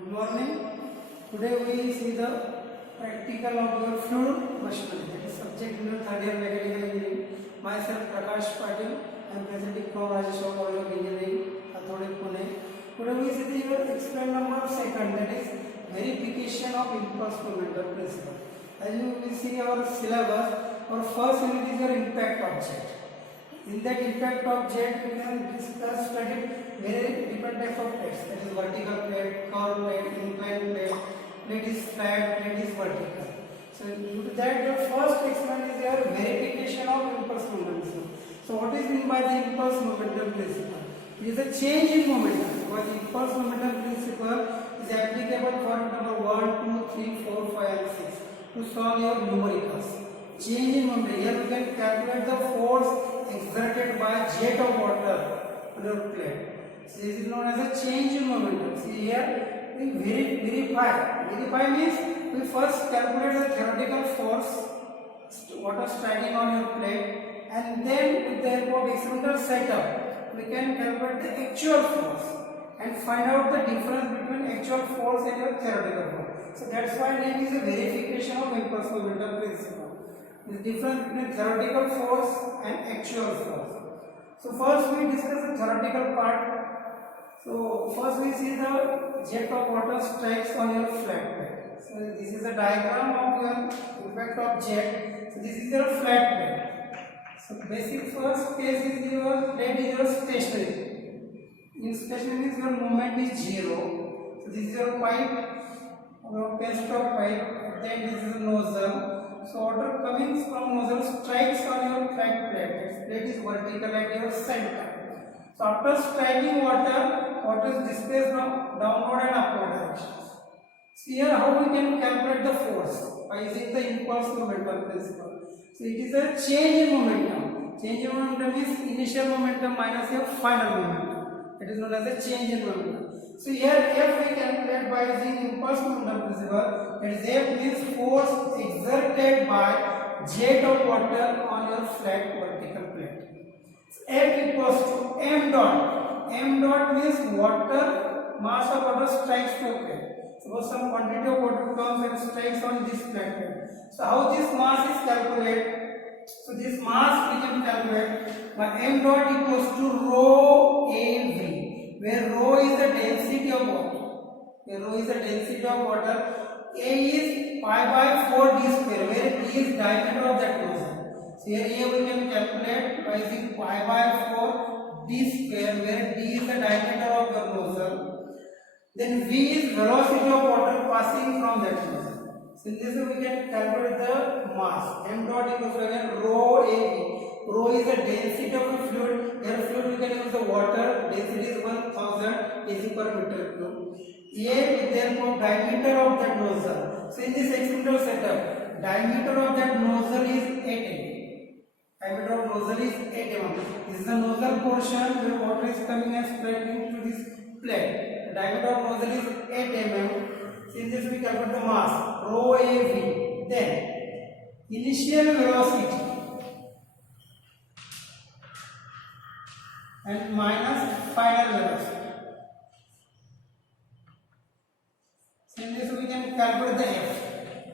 Good morning. Today we see the practical of your fluid machinery. That is subject in third year mechanical engineering. Myself Prakash Patil. I am presenting from Rajeshwar College of Engineering, Athode, Pune. Today we see the your experiment number second. That is verification of impulse momentum principle. As you will see our syllabus, our first unit is your impact object. In that impact object, we can study very different types of plates. That is vertical plate, curved plate, inclined plate. Plate is flat, plate is vertical. So due to that, the first experiment is your verification of impulse momentum. So what is meant by the impulse momentum principle? It is a change in momentum. Because the impulse momentum principle is applicable for number 1, 2, 3, 4, 5, and 6 to solve your numericals. Change in momentum. Here we can calculate the force exerted by jet of water on your plate. So this is known as a change in momentum. See here, we verify. Verify means we first calculate the theoretical force water striking on your plate, and then with the help of experimental setup, we can calculate the actual force and find out the difference between actual force and your theoretical force. So that's why name is a verification of impulse momentum principle. The difference between theoretical force and actual force. So first we discuss the theoretical part. So first we see the jet of water strikes on your flat plate. So this is a diagram of your impact of jet. So this is your flat plate. So basic first case is your plate is your stationary. In stationary means your movement is zero. So this is your pipe, your penstock pipe. Then this is a nozzle. So water coming from nozzle strikes on your flat plate. Its plate is vertical at your center. So after striking water, water is displaced from downward and upward directions. So here how we can calculate the force by using the impulse momentum principle. So it is a change in momentum. Change in momentum is initial momentum minus your final momentum. It is known as a change in momentum. So here F we calculate by using impulse momentum principle. That is F means force exerted by jet of water on your flat vertical plate. So F equals to m dot. M dot means water, mass of water strikes to a plate. Suppose some quantity of water comes and strikes on this flat plate. So how this mass is calculated? So this mass we can calculate by m dot equals to rho AV, where rho is the density of water. Where rho is the density of water. A is pi by 4 d square, where d is diameter of that nozzle. So here we can calculate by using pi by 4 d square, where d is the diameter of the nozzle. Then v is velocity of water passing from that nozzle. So in this way we can calculate the mass. M dot equals to again rho AV. Rho is the density of the fluid. Here fluid we can use the water. Density is 1000 kg per meter cube. A with the help of diameter of that nozzle. So in this experimental setup, diameter of that nozzle is 8 mm. Diameter of nozzle is 8 mm. This is the nozzle portion where water is coming and spreading to this plate. The diameter of nozzle is 8 mm. So in this we calculate the mass rho AV. Then initial velocity and minus final velocity. So in this we can calculate the F.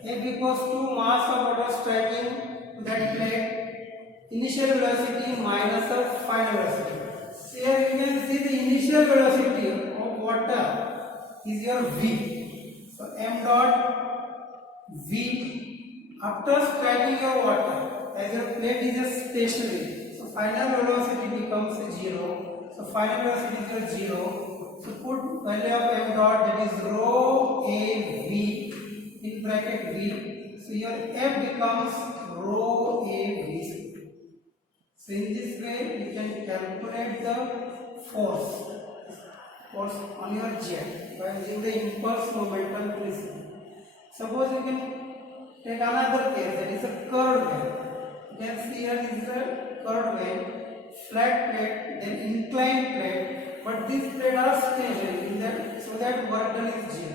F equals to mass of water striking that plate, initial velocity minus the final velocity. So here you can see the initial velocity of water is your V. So m dot V after striking your water, as your plate is a stationary. So final velocity becomes 0. So final velocity is 0. So put value of m dot, that is rho AV in bracket V. So your F becomes rho AV. So in this way we can calculate the force on your jet by using the impulse momentum principle. Suppose you can take another case, that is a curved wave. You can see here this is a curved wave, flat plate, then inclined plate, but these plates are stationary so that work done is 0.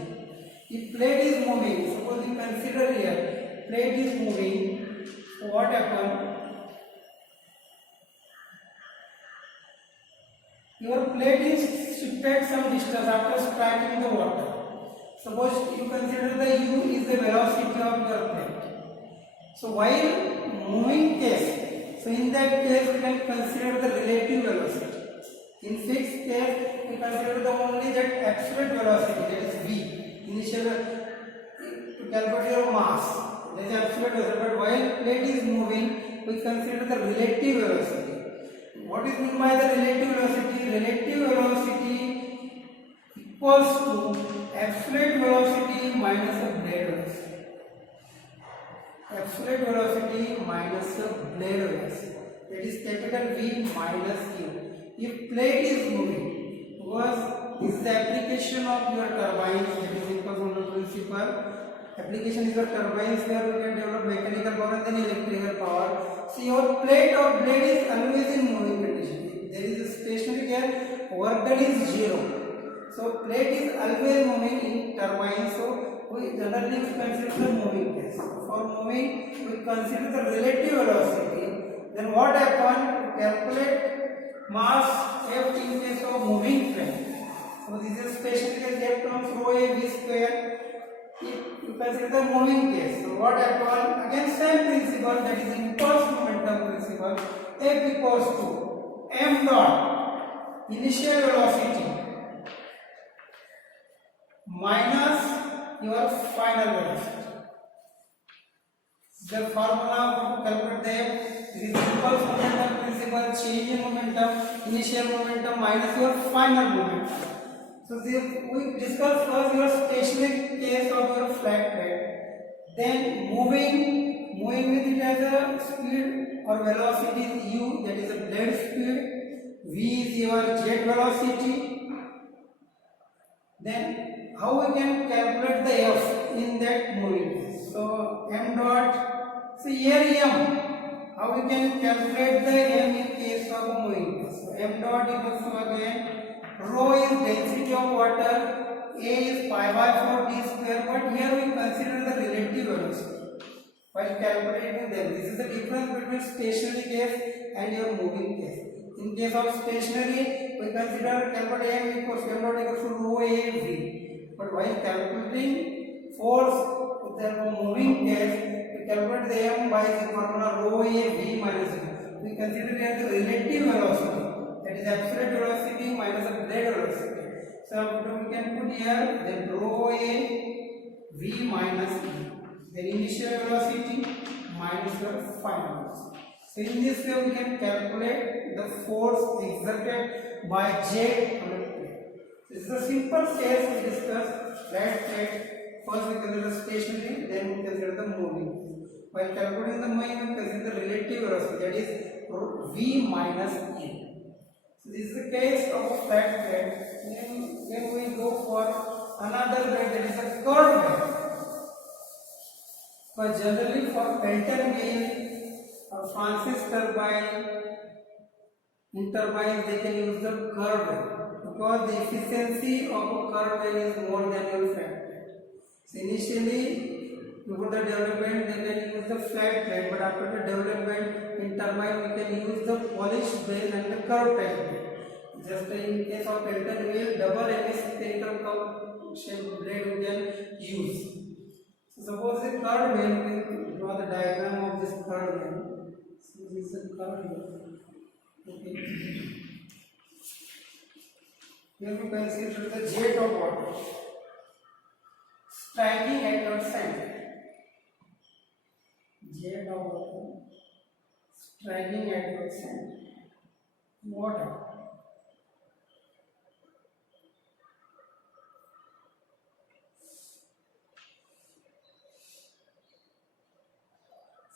If plate is moving, suppose you consider here, plate is moving, so what happens? Your plate is shifted some distance after striking the water. Suppose you consider the u is the velocity of your plate. So while moving case, so in that case we can consider the relative velocity. In fixed case we consider the only that absolute velocity, that is v. Initial to calculate your mass, that is absolute velocity. But while plate is moving, we consider the relative velocity. What is meant by the relative velocity? Relative velocity equals to absolute velocity minus the blade velocity. Absolute velocity minus the blade velocity. That is capital V minus U. If plate is moving, because this is the application of your turbines, that is Nicholson principle. Application is your turbines where we can develop mechanical power and then electrical power. So your plate or blade is always in moving condition. There is a stationary here, work done is zero. So plate is always moving in turbine. So we generally consider the moving case. For moving, we consider the relative velocity. Then what happens? Calculate mass F in case of moving frame. So this is stationary case. F comes rho a v square. If you consider the moving case, so what happens? Again same principle, that is impulse momentum principle. F equals to m dot initial velocity minus your final velocity. The formula to calculate the this is impulse momentum principle, change in momentum, initial momentum minus your final momentum. So we discuss first your stationary case of your flat plate, then moving with it as a speed or velocity is u, that is a blade speed, v is your jet velocity. Then how we can calculate the f in that moving case? So m dot, so here m, how we can calculate the m in case of moving case? So m dot equals to again rho is density of water, a is pi by 4 d square, but here we consider the relative velocity while calculating them. This is the difference between stationary case and your moving case. In case of stationary, we consider calculate m equals m dot equals to rho a v, but while calculating force with the moving case, we calculate the m by the formula rho a v minus v. We consider here the relative velocity, that is absolute velocity minus the blade velocity. So we can put here the rho a v minus e, then initial velocity minus your final velocity. So in this way we can calculate the force exerted by jet on the plate. This is a simple case we discussed. Flat plate, first we consider the stationary, then we consider the moving. While calculating the moving, we consider the relative velocity, that is v minus e. So this is the case of a flat plate. Then we go for another plate, that is a curved plate. But generally for Pelton wheel or Francis turbine, in turbines they can use the curved wheel because the efficiency of a curved wheel is more than your flat plate. So initially before the development they can use the flat plate, but after the development in turbine we can use the polished blade and the curved plate. Just in case of Pelton wheel, double hemispherical curved shape blade we can use. So suppose the curved wheel, we draw the diagram of this curved wheel. So this is a curved wheel. Okay. Here we consider the jet of water striking at your center. Jet of water striking at your center. Water.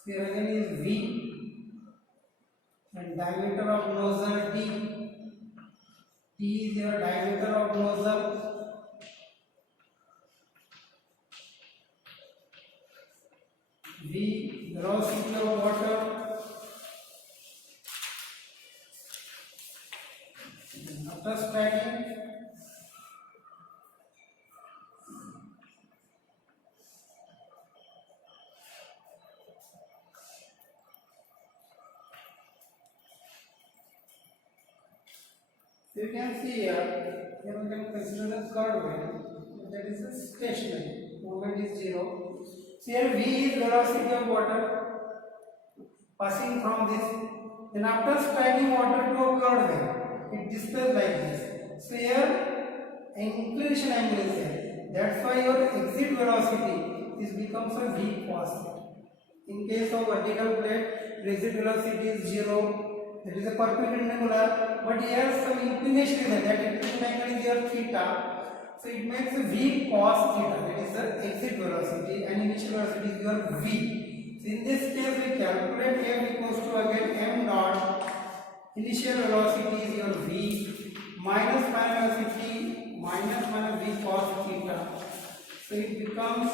Here again is V and diameter of nozzle D. D is your diameter of nozzle. V velocity of water. After striking, you can see here we can consider the curved wheel. That that is a stationary. Movement is 0. So here v is velocity of water passing from this. Then after striking water to a curved wave, it displays like this. So here an inclination angle is there. That's why your exit velocity is becomes a v cos theta. In case of vertical plate, the exit velocity is 0. That is a perpendicular. But here some inclination is there. That inclination angle is your theta. So it makes a v cos theta. That is the exit velocity, and initial velocity is your v. So in this case, we calculate m equals to again m dot. Initial velocity is your v minus final velocity minus v cos theta. So it becomes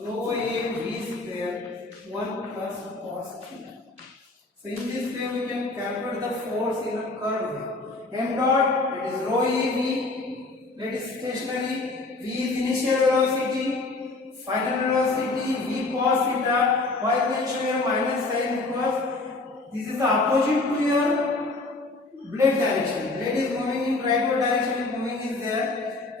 rho a v square 1 plus cos theta. So in this way we can calculate the force in a curve. M dot, that is rho e v, that is stationary. V is initial velocity, final velocity v cos theta. Why you can show your minus sign? Because this is the opposite to your blade direction. Blade is moving in rightward direction, moving is there,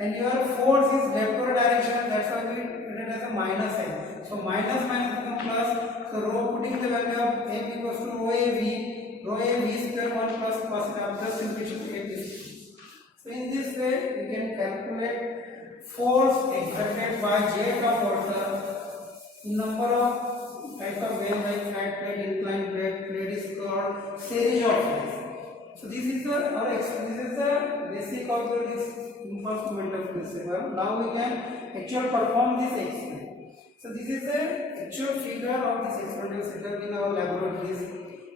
and your force is leftward direction. That's why we put it as a minus sign. So minus become plus. So rho, putting the value of m equals to rho a v square 1 plus cos theta plus simplification to this. So in this way we can calculate force exerted by jet of water in number of type of wave like flat plate, inclined plate, plate is called series of waves. So this is the basic of this impulse momentum principle. Now we can actually perform this experiment. So this is the actual figure of this experimental setup in our laboratories.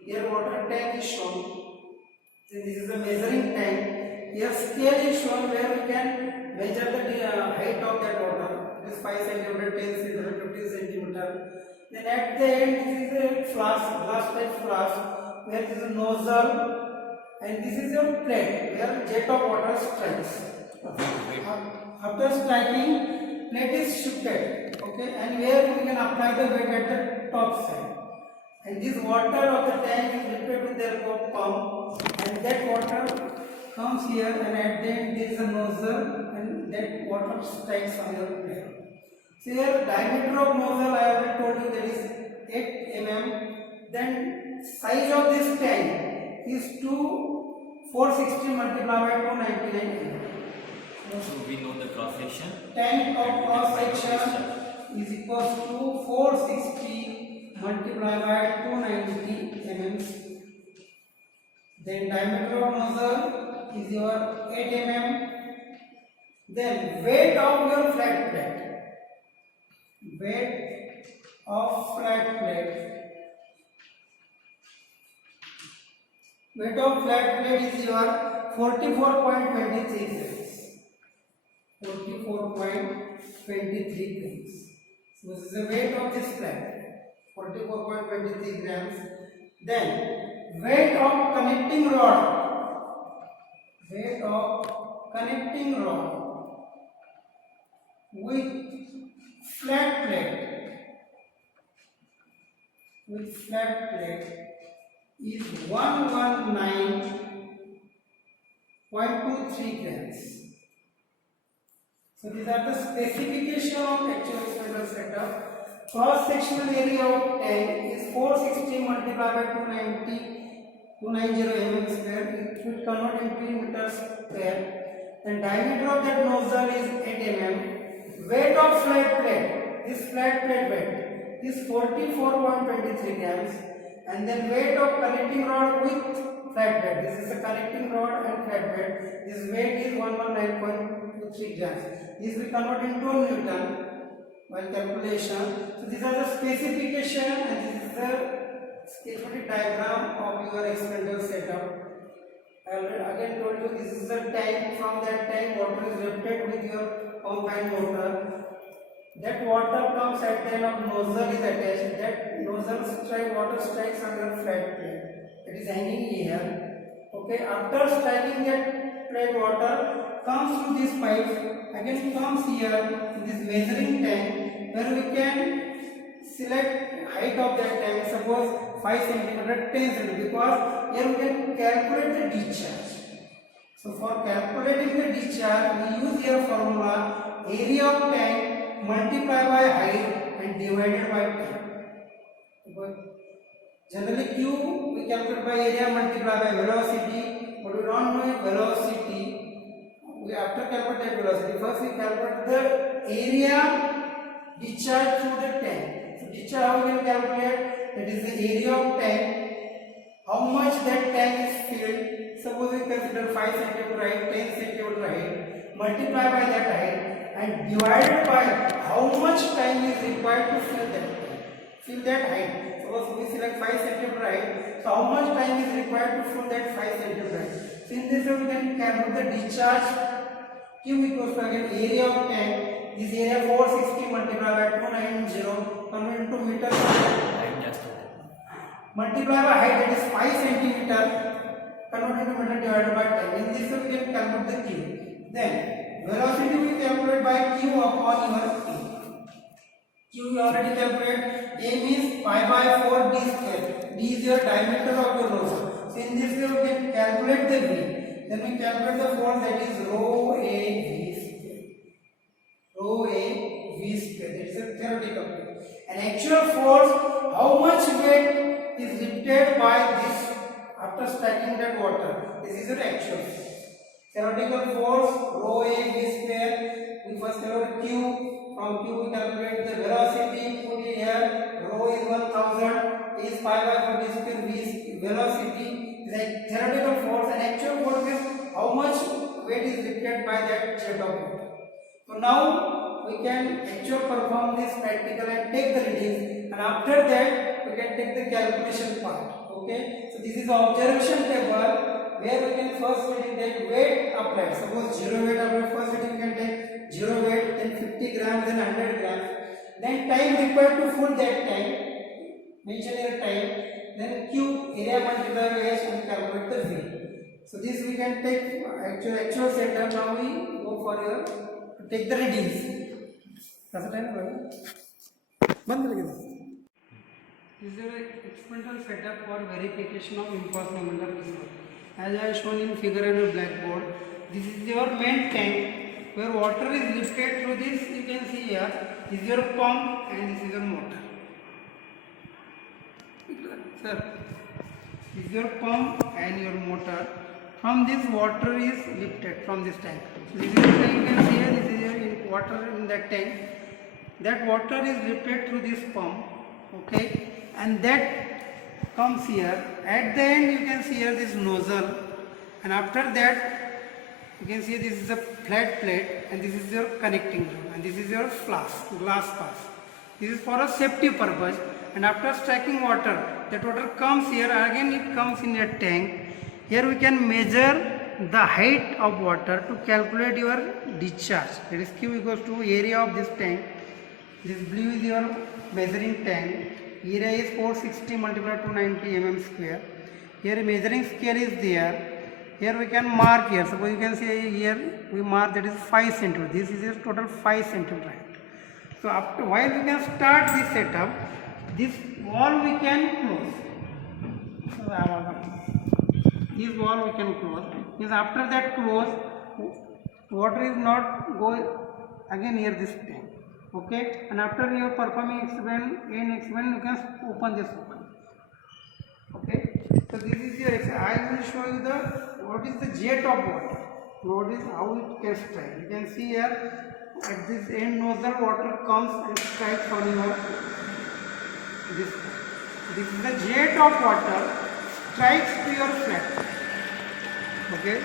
Here water tank is shown. So this is a measuring tank. Here scale is shown where we can measure the height of that water. It is 5 cm, 10 cm, 15 cm. Then at the end, this is a flask, glass type flask, where there is a nozzle, and this is a plate where jet of water strikes. After striking, plate is shifted, okay, and here we can apply the weight at the top side. And this water of the tank is lifted with their pump, and that water comes here, and at the end there is a nozzle, and that water strikes on your plate. So here diameter of nozzle I already told you that is 8 mm. Then size of this tank is 460 multiplied by 299 mm. So we know the cross section. Tank of cross section is equals to 460 multiplied by 290 mm. Then diameter of nozzle is your 8 mm. Then weight of your flat plate. Weight of flat plate. Weight of flat plate is your 44.23 grams. 44.23 grams. So this is the weight of this flat. 44.23 grams. Then weight of connecting rod. Weight of connecting rod with flat plate. With flat plate is 119.23 grams. So these are the specification of actual experimental setup. Cross sectional area of tank is 460 multiplied by 290 mm square. It will convert into meters square. And diameter of that nozzle is 8 mm. Weight of flat plate, this flat plate weight is 44.23 grams. And then weight of connecting rod with flat plate. This is a connecting rod and flat plate. This weight is 119.23 grams. This will convert into Newton by calculation. So these are the specification, and this is the schematic diagram of your experimental setup. I again told you this is the tank. From that tank, water is lifted with your pump and motor. That water comes at the end of nozzle is attached. That nozzle water strikes on your flat plate. It is hanging here. Okay. After striking that plate, water comes through this pipe. Again comes here in this measuring tank, where we can select height of that tank. Suppose 5 cm, 10 cm, because here we can calculate the discharge. So for calculating the discharge, we use here formula area of tank multiplied by height and divided by 10. Generally Q we calculate by area multiplied by velocity, but we don't know velocity. We after calculate velocity, first we calculate the area discharged through the tank. So discharge how we can calculate? That is the area of tank. How much that tank is filled? Suppose we consider 5 cm height, 10 cm height, multiply by that height and divided by how much time is required to fill that tank. Fill that height. Suppose we select 5 cm height, so how much time is required to fill that 5 cm height? So in this way we can calculate the discharge. Q equals to again area of tank. This area 460 multiplied by 290 convert into meter multiply by height, that is 5 cm convert into meter divided by 10. In this way we can calculate the Q. Then velocity we calculate by Q upon your A. Q we already calculate. A means pi by 4 d square. D is your diameter of your nozzle. So in this way we can calculate the V. Then we calculate the force, that is rho A V square. Rho A V square. That is a theoretical force. An actual force, how much weight is lifted by this after stacking that water? This is your actual force. Theoretical force rho A V square. We first calculate Q. From Q we calculate the velocity. Put it here. Rho is 1000. Is pi by 4 d square. V is velocity. Is a theoretical force. And actual force is how much weight is lifted by that jet of water. So now we can actually perform this practical and take the readings. And after that we can take the calculation part. Okay. So this is the observation table where we can first take weight applied. Suppose 0 weight applied. First we can take 0 weight, then 50 grams, then 100 grams. Then time required to full that tank. Mention your time. Then Q area multiplied by S and calculate the V. So this we can take actual setup. Now we go for your take the readings. That's the time. This is your experimental setup for verification of impulse moment of receiver. As I have shown in figure on your blackboard, this is your main tank where water is lifted through this. You can see here. This is your pump and this is your motor. Sir, this is your pump and your motor. From this water is lifted from this tank. So this is the tank. You can see here. This is your water in that tank. That water is lifted through this pump. Okay, and that comes here. At the end you can see here this nozzle, and after that you can see this is a flat plate and this is your connecting zone and this is your glass pass. This is for a safety purpose, and after stacking water, that water comes here, again it comes in a tank. Here we can measure the height of water to calculate your discharge. That is Q equals to area of this tank. This blue is your measuring tank. Area is 460 multiplied to 90 mm square. Here measuring scale is there. Here we can mark here. Suppose you can see here we mark that is 5 cm. This is a total 5 cm height. So after while we can start this setup, this wall we can close. So this wall we can close. Means after that close, water is not going again near this tank. Okay, and after you are performing experiment, you can open this one. Okay, so this is your experiment. I will show you the what is the jet of water. Notice how it can strike. You can see here at this end nozzle water comes and strikes on your this. This is the jet of water strikes to your flat plate. Okay,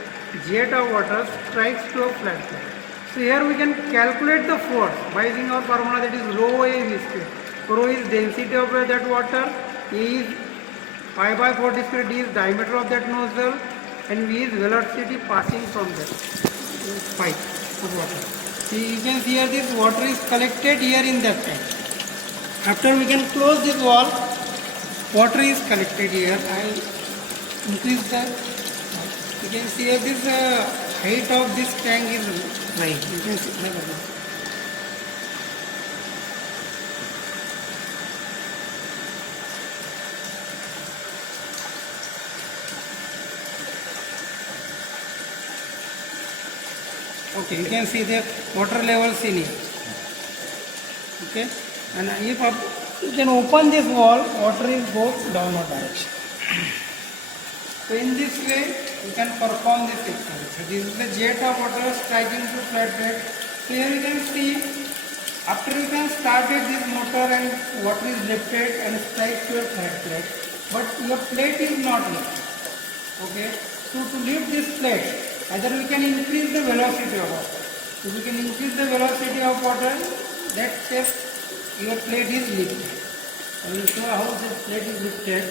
jet of water strikes to a flat plate. So here we can calculate the force by using our formula, that is rho A V square. Rho is density of that water, A is pi by 4 d square, D is diameter of that nozzle, and V is velocity passing from that pipe of water. See, you can see here this water is collected here in that tank. After we can close this wall, water is collected here. I increase that. You can see here this height of this tank is right. You can see like that. Okay, you can see the water levels in it. Okay, and if you can open this wall, water is goes downward direction. So in this way, you can perform this experiment. So this is the jet of water striking to flat bed. So here you can see, after you can started this motor and water is lifted and strikes your flat plate, but your plate is not lifted. Okay, so to lift this plate, either we can increase the velocity of water. If we can increase the velocity of water, that step your plate is lifted. I will show how this plate is lifted.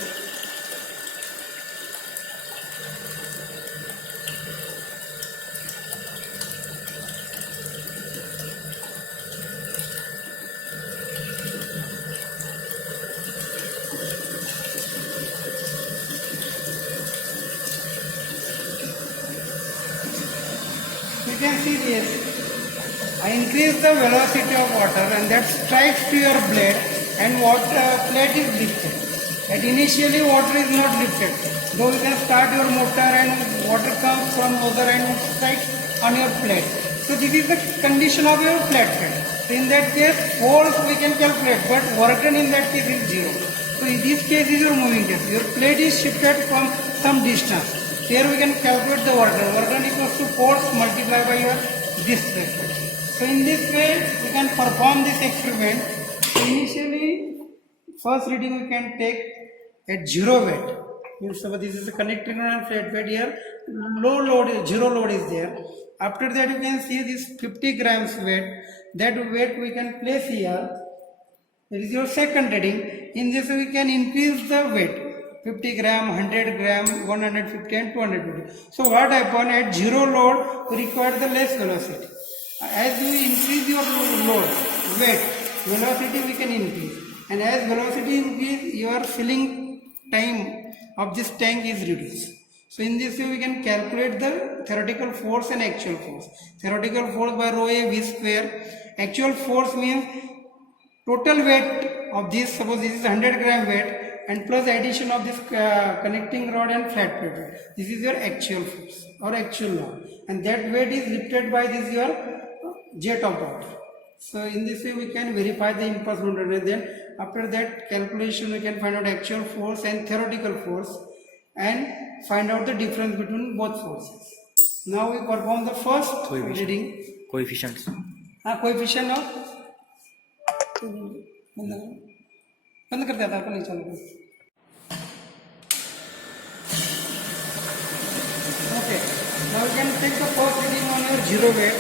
You can see this. I increase the velocity of water and that strikes to your blade and water plate is lifted. And initially water is not lifted. Though you can start your motor and water comes from other and strikes on your plate. So this is the condition of your flat plate. So in that case, force we can calculate, but work done in that case is zero. So in this case is your moving case. Your plate is shifted from some distance. Here we can calculate the work done. Work done equals to force multiplied by your displacement. So in this way, we can perform this experiment. So initially, first reading we can take at zero weight. So this is a connecting and flat weight here. Low load, zero load is there. After that, you can see this 50 grams weight. That weight we can place here. That is your second reading. In this we can increase the weight. 50 gram, 100 gram, 150 and 250. So what happen at zero load, we require the less velocity. As you increase your load, weight, velocity we can increase. And as velocity increase, your filling time of this tank is reduced. So in this way we can calculate the theoretical force and actual force. Theoretical force by rho a v square. Actual force means total weight of this, suppose this is 100 gram weight, and plus addition of this connecting rod and flat plate weight. This is your actual force or actual load, and that weight is lifted by this your jet of water. So in this way we can verify the impulse motor, and then after that calculation we can find out actual force and theoretical force and find out the difference between both forces. Now we perform the first reading. Coefficients. Coefficient of बंद कर दिया था, नहीं चालू कर. Okay, now we can take the first reading on your zero weight.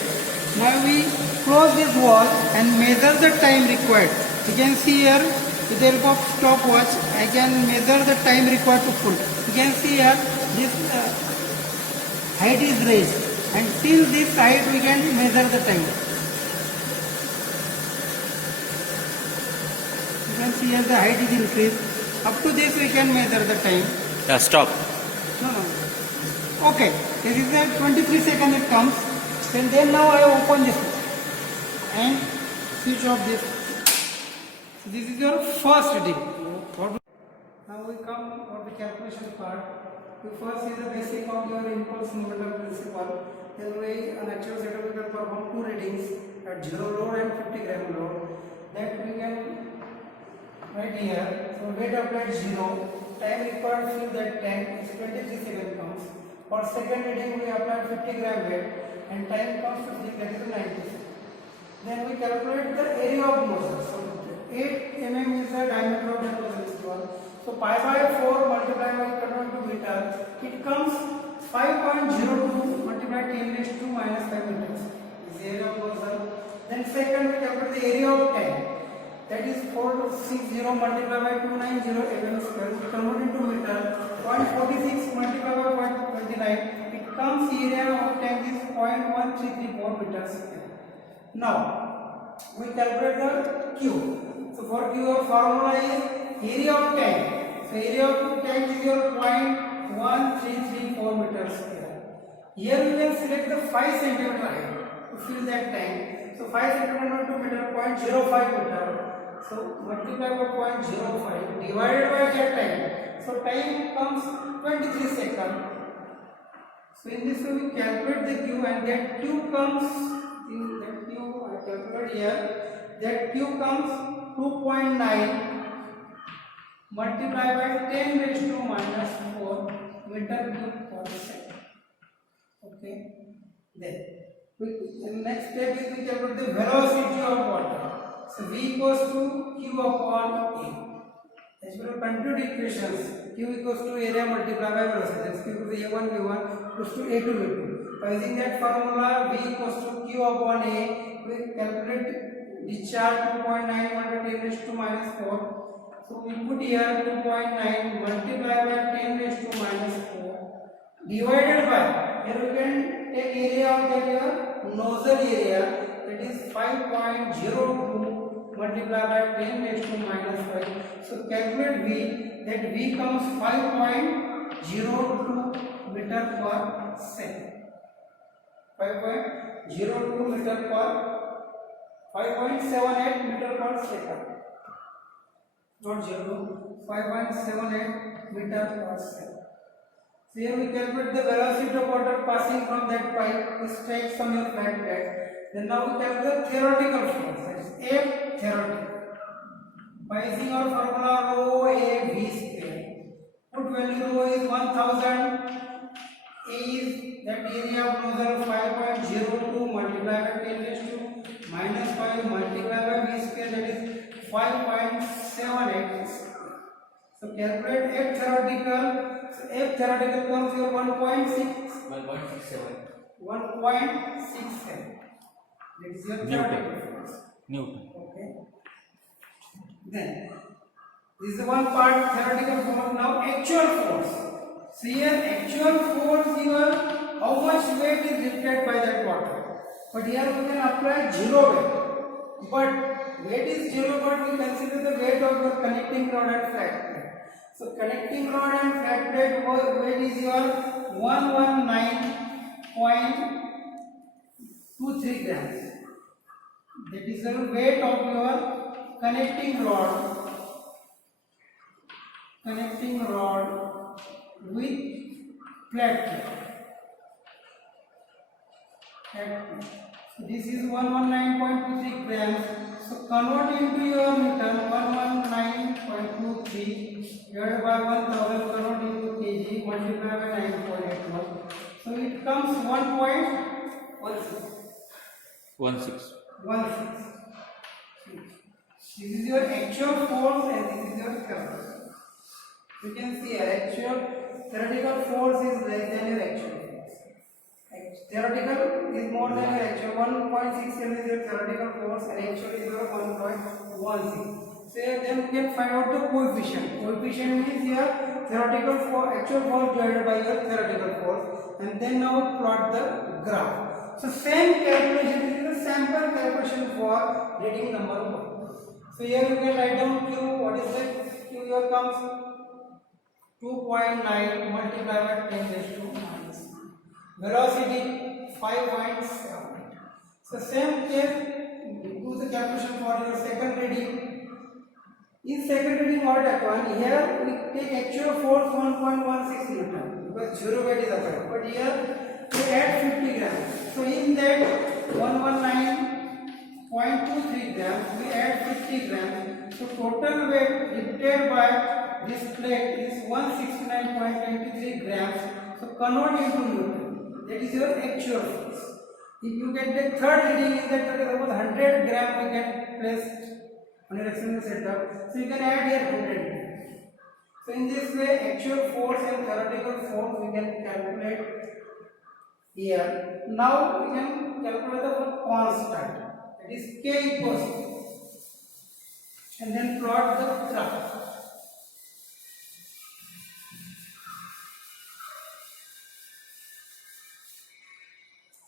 Now we close this wall and measure the time required. You can see here with the help of stopwatch I can measure the time required to pull. You can see here this height is raised, and till this height we can measure the time. You can see here the height is increased. Up to this we can measure the time. Yeah, stop. No. Okay, this is the 23 seconds it comes. Then now I open this and switch off this. So this is your first reading. Now we come for the calculation part. We first see the basic of your impulse momentum principle. Then we an actual setup we can perform two readings at zero load and 50 gram load. That we can right here. So weight applied 0, time required to fill that tank is 23 seconds comes. For second reading we apply 50 gram weight and time comes to 3, that is 90 seconds. Then we calculate the area of nozzle. So 8 mm is the diameter of the nozzle. So pi by 4 multiplied by convert to meter, it comes 5.02 multiplied 10 raised to minus 5 meters. Is the area of nozzle. Then second we calculate the area of tank. That is 460 multiplied by 290 mm square. We convert into meter. 0.46 multiplied by 0.29. It comes area of tank is 0.1334 meters square. Now we calculate the Q. So for Q our formula is area of tank. So area of tank is your 0.1334 meters square. Here we can select the 5 cm height to fill that tank. So 5 cm to meter 0.05 meter. So multiply by 0.05 divided by that time. So time comes 23 seconds. So in this way we calculate the Q, and that Q comes in that Q I calculate here. That Q comes 2.9 multiplied by 10 raised to minus 4 meter cube per second. Okay. Then the next step is we calculate the velocity of water. So V equals to Q upon A. As per control equations, Q equals to area multiplied by velocity. That's Q equals to A1 V1 equals to A2 V2. By using that formula, V equals to Q upon A, we calculate discharge 2.9 multiplied by 10 raised to minus 4. So we put here 2.9 multiplied by 10 raised to minus 4 divided by, here we can take area of that your nozzle area, that is 5.02 multiplied by 10 raised to minus 5. So calculate V, that V comes 5.02 meter per second. 5.02 meter per 5.78 meter per second. Not 0, 5.78 meter per second. So here we calculate the velocity of water passing from that pipe which takes from your flat plate. Then now we calculate theoretical force, that is F theoretical. By using our formula rho A V square. Put value rho is 1000, A is that area of nozzle 5.02 multiplied by 10 raised to minus 5 multiplied by V square, that is 5.78. So calculate F theoretical. So F theoretical comes here 1.6. 1.67. 1.67. That is your theoretical force. Newton. Okay. Then this is one part theoretical force. Now actual force. So here actual force here, how much weight is lifted by that water. But here we can apply zero weight. But weight is zero, but we consider the weight of your connecting rod and flat plate. So connecting rod and flat plate weight is your 119.23 grams. That is the weight of your connecting rod with flat plate. So this is 119.23 grams. So convert into your Newton, 119.23 divided by 1000, convert into kg, multiply by 9.81. So it comes 1.16. 16. This is your actual force and this is your theoretical. You can see actual theoretical force is less than your actual force. Theoretical is more than your actual. 1.67 is your theoretical force and actual is your 1.16. So then we can find out the coefficient. Coefficient is your theoretical force, actual force divided by your theoretical force, and then now plot the graph. So same calculation is the sample calculation for reading number 1. So here you can write down Q. What is that? Q here comes 2.9 multiplied by 10 raised to minus 1. Velocity 5.7. So same case, do the calculation for your second reading. In second reading what happened? Here we take actual force 1.16 Newton because zero weight is applied. But here we add 50 grams. So in that 119.23 grams, we add 50 grams. So total weight lifted by this plate is 169.23 grams. So convert into Newton. That is your actual force. If you can take third reading in that, suppose 100 grams we can place on your external setup. So you can add here 100 grams. So in this way, actual force and theoretical force we can calculate here. Now we can calculate the constant. That is K equals to, and then plot the graph.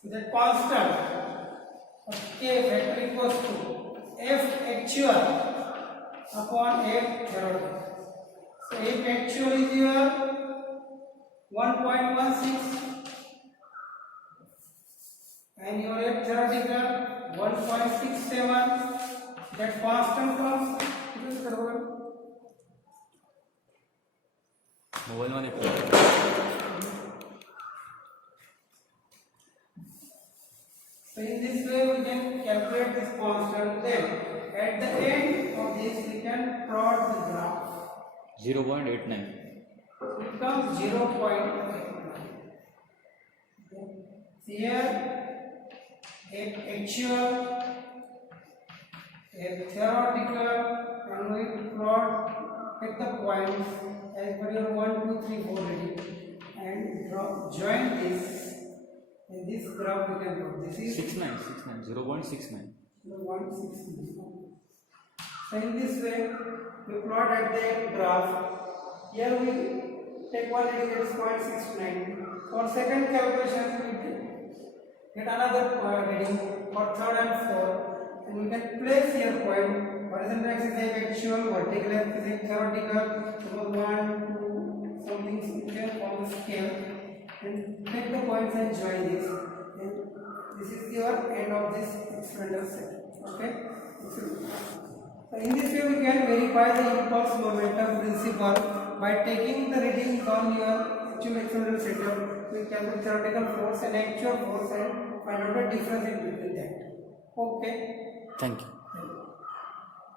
So the constant of K factor equals to F actual upon F theoretical. So F actual is your 1.16 and your F theoretical 1.67. That constant comes mobile में So in this way we can calculate this constant. Then at the end of this we can plot the graph. 0.89. It becomes 0.89. Here a actual, a theoretical, and we plot at the points as per your 1, 2, 3, 4 ready, and join this. In this graph we can put this is 69. 0.69. 169. So in this way we plot at the graph. Here we take one reading as 0.69. For second calculation we get another reading for third and fourth, and we can place here point. Horizontal axis is actual, vertical axis is theoretical. Suppose 1, 2, something we can on the scale, and take the points and join this. And this is your end of this experimental set. Okay. So in this way we can verify the impulse momentum principle by taking the readings on your actual experimental setup. We calculate theoretical force and actual force and find out the difference in between that. Okay. Thank you.